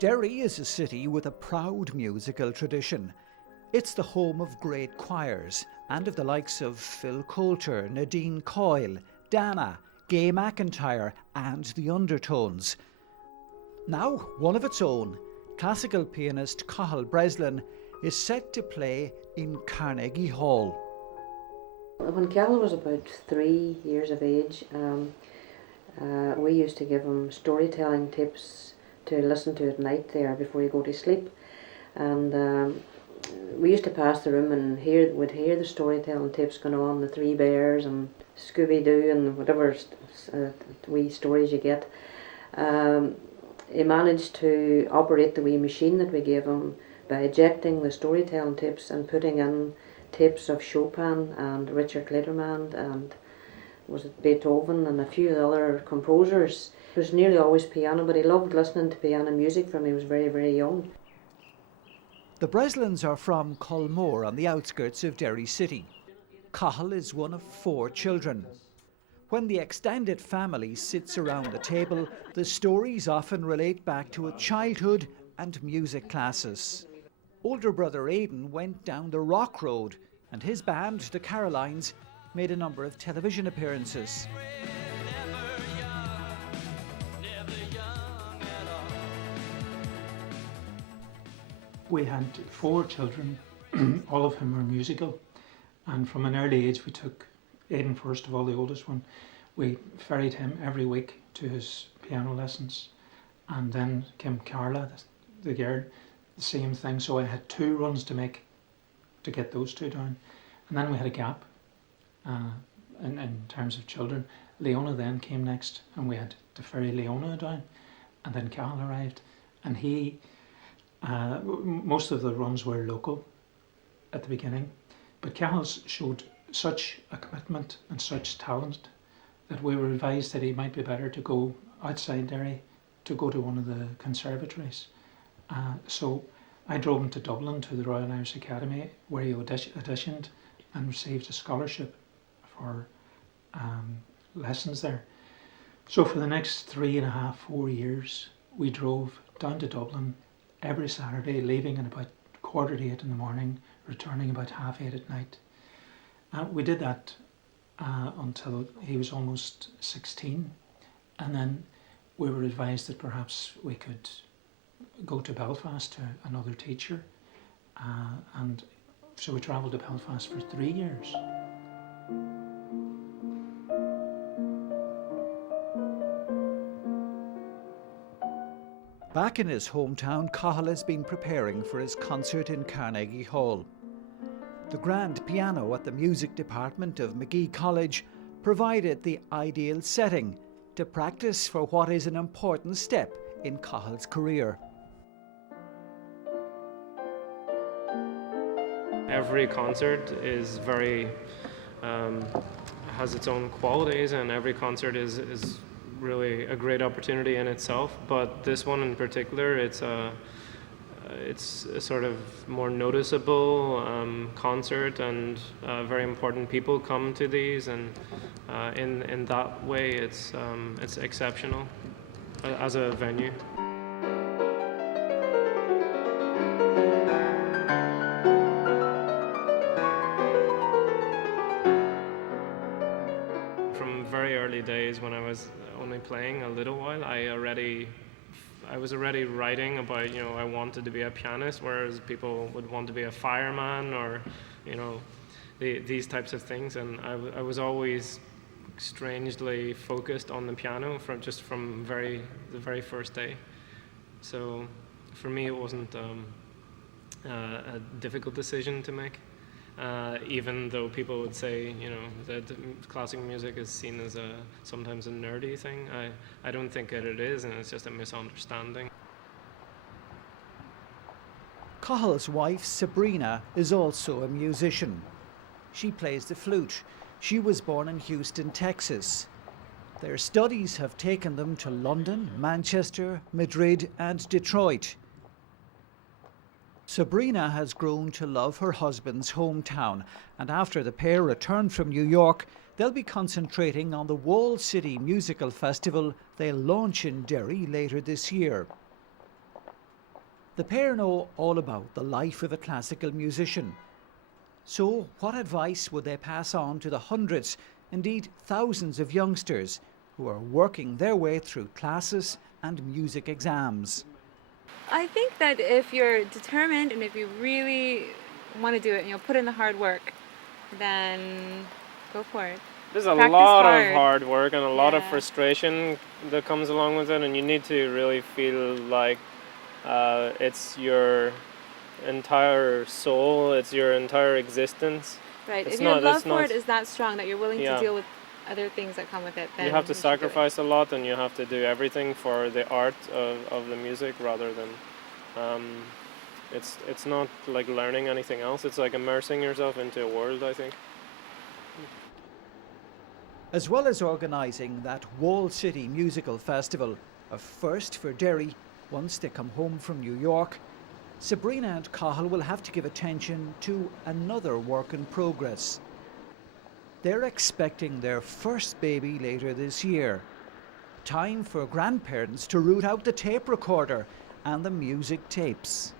Derry is a city with a proud musical tradition. It's the home of great choirs and of the likes of Phil Coulter, Nadine Coyle, Dana, Gay McIntyre and the Undertones. Now, one of its own, classical pianist Cathal Breslin is set to play in Carnegie Hall. When Cathal was about 3 years of age, we used to give him storytelling tips to listen to at night there before you go to sleep. And we used to pass the room and would hear the storytelling tips going on, the Three Bears and Scooby-Doo and whatever wee stories you get. He managed to operate the wee machine that we gave him by ejecting the storytelling tips and putting in tips of Chopin and Richard Klederman and was it Beethoven and a few other composers. It was nearly always piano, but he loved listening to piano music from he was very, very young. The Breslins are from Culmore on the outskirts of Derry City. Cathal is one of 4 children. When the extended family sits around the table, the stories often relate back to a childhood and music classes. Older brother Aidan went down the rock road and his band, the Carolines, made a number of television appearances. We had 4 children, all of whom were musical, and from an early age we took Aidan, first of all, the oldest one. We ferried him every week to his piano lessons, and then came Carla, the girl, the same thing. So I had 2 runs to make to get those 2 down, and then we had a gap in terms of children. Leona then came next, and we had to ferry Leona down, and then Cathal arrived, and he. Most of the runs were local at the beginning, but Cathal showed such a commitment and such talent that we were advised that he might be better to go outside Derry, to go to one of the conservatories. So I drove him to Dublin to the Royal Irish Academy, where he auditioned and received a scholarship for lessons there. So for the next 3.5, 4 years, we drove down to Dublin every Saturday, leaving at about 7:45 in the morning, returning about 8:30 at night. We did that until he was almost 16, and then we were advised that perhaps we could go to Belfast to another teacher, and so we travelled to Belfast for 3 years. Back in his hometown, Cathal has been preparing for his concert in Carnegie Hall. The grand piano at the music department of Magee College provided the ideal setting to practice for what is an important step in Cathal's career. Every concert is has its own qualities, and every concert is really a great opportunity in itself, but this one in particular, it's a sort of more noticeable concert, and very important people come to these, and in that way it's exceptional as a venue. From very early days, when I was only playing a little while, I was already writing about, I wanted to be a pianist, whereas people would want to be a fireman or, these types of things. And I was always strangely focused on the piano from the very first day. So for me, it wasn't a difficult decision to make. Even though people would say, that classical music is seen as sometimes a nerdy thing, I don't think it is, and it's just a misunderstanding. Cathal's wife, Sabrina, is also a musician. She plays the flute. She was born in Houston, Texas. Their studies have taken them to London, Manchester, Madrid and Detroit. Sabrina has grown to love her husband's hometown, and after the pair return from New York, they'll be concentrating on the Wall City Musical Festival they'll launch in Derry later this year. The pair know all about the life of a classical musician. So what advice would they pass on to the hundreds, indeed thousands of youngsters who are working their way through classes and music exams? I think that if you're determined and if you really want to do it and you'll put in the hard work, then go for it. There's a Practice lot hard. of hard work and a lot of Yeah. frustration that comes along with it, and you need to really feel like it's your entire soul, it's your entire existence. Right. It's If your not- love it's for not- it is that strong that you're willing Yeah. to deal with other things that come with it, then You have to should do it. sacrifice a lot, and you have to do everything for the art of the music rather than it's not like learning anything else. It's like immersing yourself into a world, I think. As well as organising that Wall City Musical Festival, a first for Derry once they come home from New York, Sabrina and Cathal will have to give attention to another work in progress. They're expecting their first baby later this year. Time for grandparents to root out the tape recorder and the music tapes.